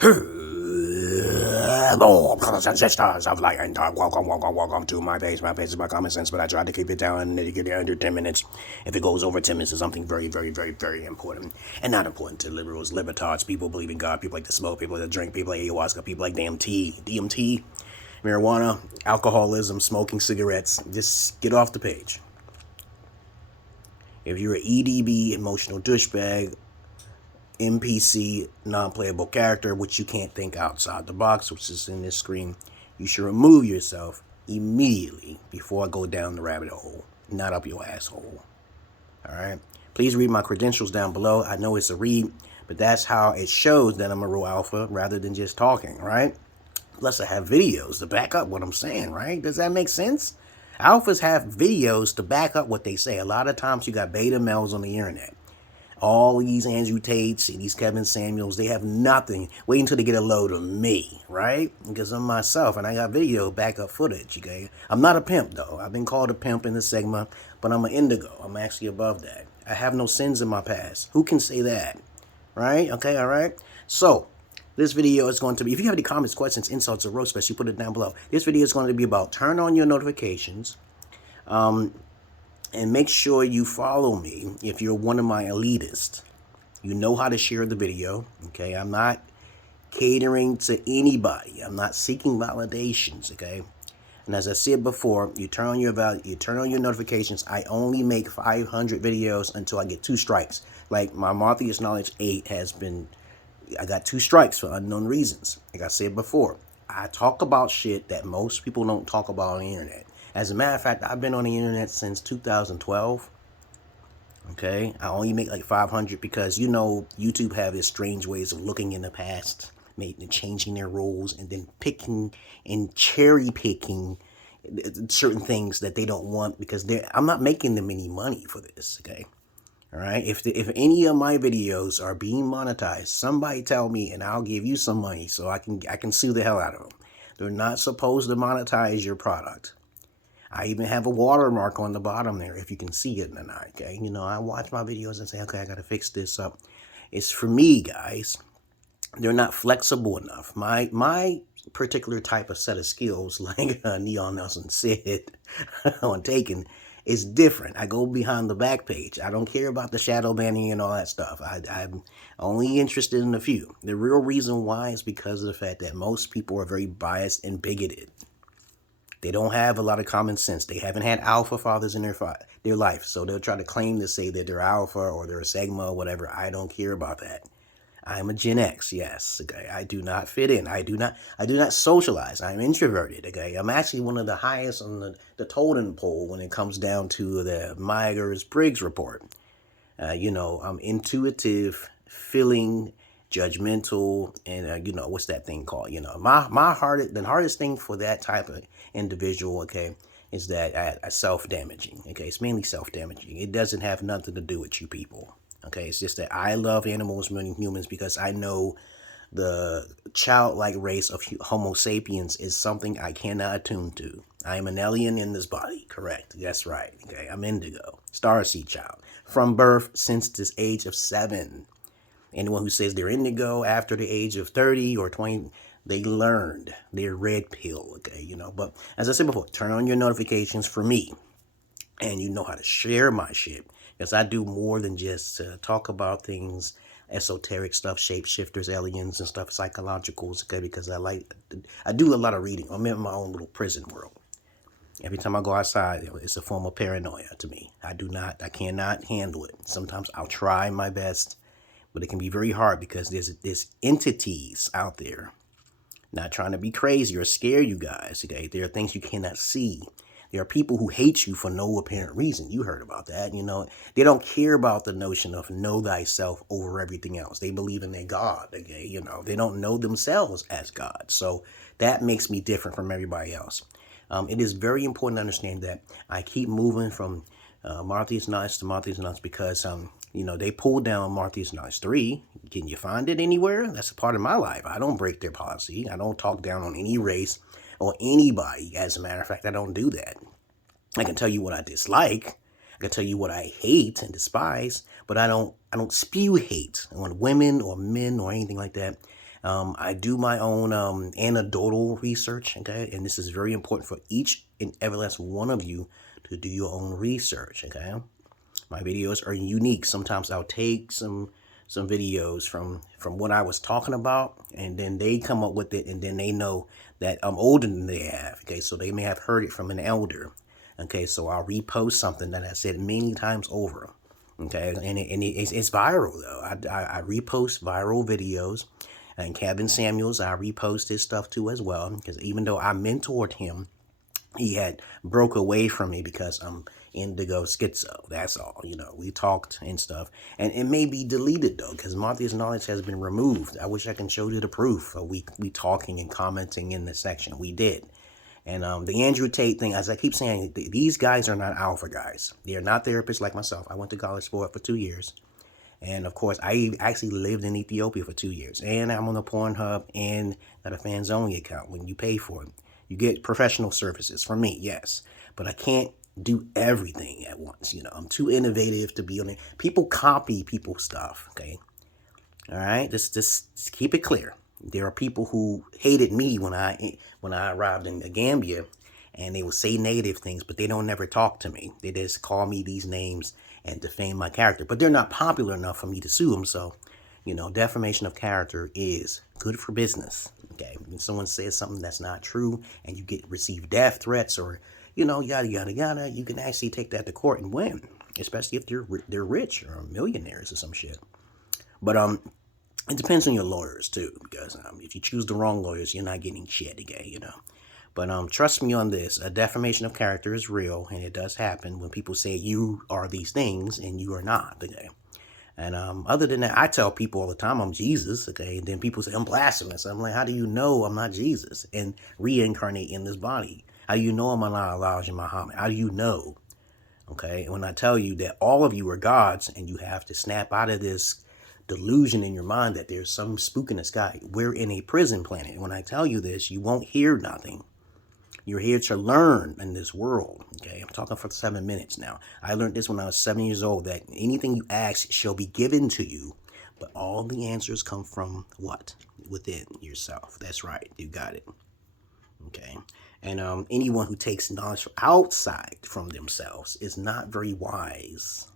Hello, brothers and sisters of light and dark. Welcome to my page. My page is my common sense, but I try to keep it down and get it under 10 minutes. If it goes over 10 minutes, it's something very important. And not important to liberals, libertards, people believe in God, people like to smoke, people that drink, people like ayahuasca, people like DMT, marijuana, alcoholism, smoking cigarettes. Just get off the page. If you're an EDB, emotional douchebag, NPC, non-playable character, which you can't think outside the box, which is in this screen, you should remove yourself immediately before I go down the rabbit hole, not up your asshole. Alright? Please read my credentials down below. I know it's a read, but that's how it shows that I'm a real alpha rather than just talking, right? Plus I have videos to back up what I'm saying, right? Does that make sense? Alphas have videos to back up what they say. A lot of times you got beta males on the internet. All these Andrew Tates and these Kevin Samuels, they have nothing. Wait until they get a load of me, right? Because I'm myself, and I got video backup footage, okay? I'm not a pimp, though. I've been called a pimp in this segment, but I'm an indigo. I'm actually above that. I have no sins in my past. Who can say that? Right? Okay, all right? So, this video is going to be, if you have any comments, questions, insults, or roast, you put it down below. This video is going to be about turn on your notifications, and make sure you follow me if you're one of my elitists. You know how to share the video, okay? I'm not catering to anybody. I'm not seeking validations, okay? And as I said before, you turn on your notifications. I only make 500 videos until I get 2 strikes. Like my Marthius Knowledge 8 has been, I got 2 strikes for unknown reasons. Like I said before, I talk about shit that most people don't talk about on the internet. As a matter of fact, I've been on the internet since 2012. Okay, I only make like 500 because, you know, YouTube have its strange ways of looking in the past, changing their rules, and then picking and cherry picking certain things that they don't want because I'm not making them any money for this. Okay, all right. If any of my videos are being monetized, somebody tell me, and I'll give you some money so I can sue the hell out of them. They're not supposed to monetize your product. I even have a watermark on the bottom there, if you can see it or not, okay? You know, I watch my videos and say, okay, I got to fix this up. It's for me, guys. They're not flexible enough. My particular type of set of skills, like Neon Nelson said on Taken, is different. I go behind the back page. I don't care about the shadow banning and all that stuff. I'm only interested in a few. The real reason why is because of the fact that most people are very biased and bigoted. They don't have a lot of common sense. They haven't had alpha fathers in their life. So they'll try to claim to say that they're alpha or they're a sigma or whatever. I don't care about that. I'm a Gen X, yes. Okay. I do not fit in. I do not socialize. I'm introverted. Okay. I'm actually one of the highest on the totem pole when it comes down to the Myers-Briggs report. You know, I'm intuitive, feeling, judgmental, and you know, what's that thing called? You know, the hardest thing for that type of individual, okay, is that self-damaging. Okay, it's mainly self-damaging. It doesn't have nothing to do with you people. Okay, it's just that I love animals more than humans because I know the childlike race of Homo sapiens is something I cannot attune to. I am an alien in this body, correct? That's right. Okay, I'm indigo, starseed child, from birth since this age of 7. Anyone who says they're indigo after the age of 30 or 20, they learned their red pill, okay, you know. But as I said before, turn on your notifications for me. And you know how to share my shit. Because I do more than just talk about things, esoteric stuff, shapeshifters, aliens and stuff, psychologicals, okay, because I do a lot of reading. I'm in my own little prison world. Every time I go outside, it's a form of paranoia to me. I cannot handle it. Sometimes I'll try my best, but it can be very hard because there's entities out there not trying to be crazy or scare you guys, okay? There are things you cannot see. There are people who hate you for no apparent reason. You heard about that, you know. They don't care about the notion of know thyself over everything else. They believe in their God, okay? You know, they don't know themselves as God. So that makes me different from everybody else. It is very important to understand that I keep moving from Marthius Knowledge to Marthius Knowledge because, you know, they pulled down Marthius Knowledge 3. Can you find it anywhere? That's a part of my life. I don't break their policy. I don't talk down on any race or anybody. As a matter of fact, I don't do that. I can tell you what I dislike. I can tell you what I hate and despise, but I don't spew hate on women or men or anything like that. I do my own anecdotal research, okay? And this is very important for each and every last one of you to do your own research, okay? My videos are unique. Sometimes I'll take some videos from what I was talking about, and then they come up with it, and then they know that I'm older than they have, okay? So they may have heard it from an elder, okay? So I'll repost something that I said many times over, okay? And it's viral, though. I repost viral videos. And Kevin Samuels, I repost his stuff too as well, because even though I mentored him, he had broke away from me because I'm indigo schizo. That's all. You know, we talked and stuff. And it may be deleted, though, because Martha's knowledge has been removed. I wish I can show you the proof of we talking and commenting in the section. We did. And the Andrew Tate thing, as I keep saying, these guys are not alpha guys. They are not therapists like myself. I went to college for it for 2 years. And of course, I actually lived in Ethiopia for 2 years. And I'm on the PORNHUB and got a fans only account. When you pay for it, you get professional services from me, yes. But I can't do everything at once. You know, I'm too innovative to be on it. People copy people's stuff, okay? All right, just keep it clear. There are people who hated me when I arrived in Gambia, and they will say negative things, but they don't never talk to me. They just call me these names and defame my character. But they're not popular enough for me to sue them. So, you know, defamation of character is good for business. Okay, when someone says something that's not true and you receive death threats or, you know, yada yada yada, you can actually take that to court and win, especially if they're rich or millionaires or some shit. But it depends on your lawyers too, because if you choose the wrong lawyers, you're not getting shit again, you know. But trust me on this, a defamation of character is real, and it does happen when people say you are these things and you are not, okay? And other than that, I tell people all the time I'm Jesus, okay? And then people say I'm blasphemous. I'm like, how do you know I'm not Jesus and reincarnate in this body? How do you know I'm not Elijah Muhammad? How do you know? Okay, and when I tell you that all of you are gods and you have to snap out of this delusion in your mind that there's some spook in the sky, we're in a prison planet. When I tell you this, you won't hear nothing. You're here to learn in this world, okay? I'm talking for 7 minutes now. I learned this when I was 7 years old, that anything you ask shall be given to you, but all the answers come from what? Within yourself. That's right. You got it, okay? And anyone who takes knowledge outside from themselves is not very wise.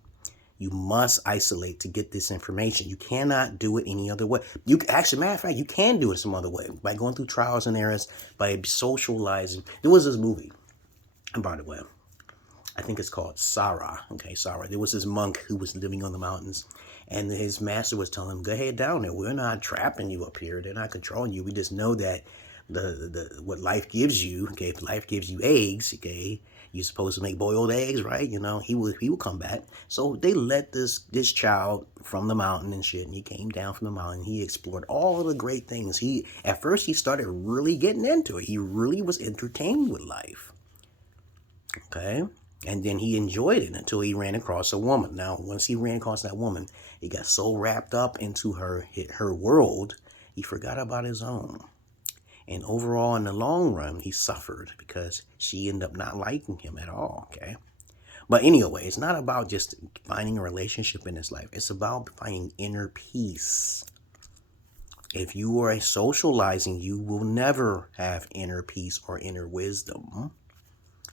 You must isolate to get this information. You cannot do it any other way. You actually, matter of fact, you can do it some other way by going through trials and errors, by socializing. There was this movie, and by the way, I think it's called Sarah. Okay, Sarah. There was this monk who was living on the mountains, and his master was telling him, "Go ahead down there. We're not trapping you up here. They're not controlling you. We just know that what life gives you. Okay, if life gives you eggs, okay." You're supposed to make boiled eggs, right? You know, he will come back. So they let this child from the mountain and shit, and he came down from the mountain. He explored all of the great things. At first he started really getting into it. He really was entertained with life. Okay? And then he enjoyed it until he ran across a woman. Now, once he ran across that woman, he got so wrapped up into her world, he forgot about his own. And overall, in the long run, he suffered because she ended up not liking him at all, okay? But anyway, it's not about just finding a relationship in this life. It's about finding inner peace. If you are socializing, you will never have inner peace or inner wisdom,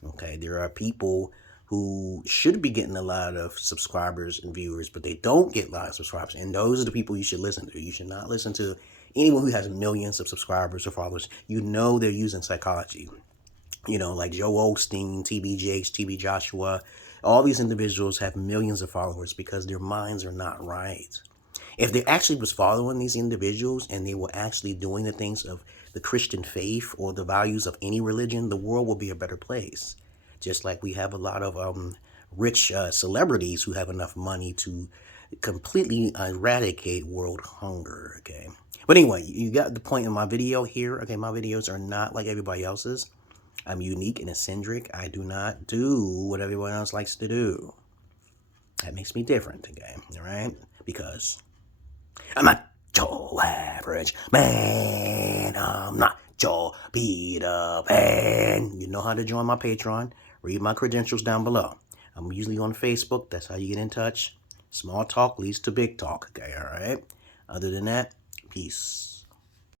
okay? There are people who should be getting a lot of subscribers and viewers, but they don't get a lot of subscribers. And those are the people you should listen to. You should not listen to anyone who has millions of subscribers or followers. You know they're using psychology. You know, like Joe Osteen, TB Jakes, TB Joshua. All these individuals have millions of followers because their minds are not right. If they actually was following these individuals and they were actually doing the things of the Christian faith or the values of any religion, the world will be a better place. Just like we have a lot of rich celebrities who have enough money to completely eradicate world hunger, okay? But anyway, you got the point in my video here. Okay, my videos are not like everybody else's. I'm unique and eccentric. I do not do what everyone else likes to do. That makes me different, okay? All right? Because I'm not your average man. I'm not your Peter Pan. You know how to join my Patreon. Read my credentials down below. I'm usually on Facebook. That's how you get in touch. Small talk leads to big talk, okay? All right? Other than that, peace.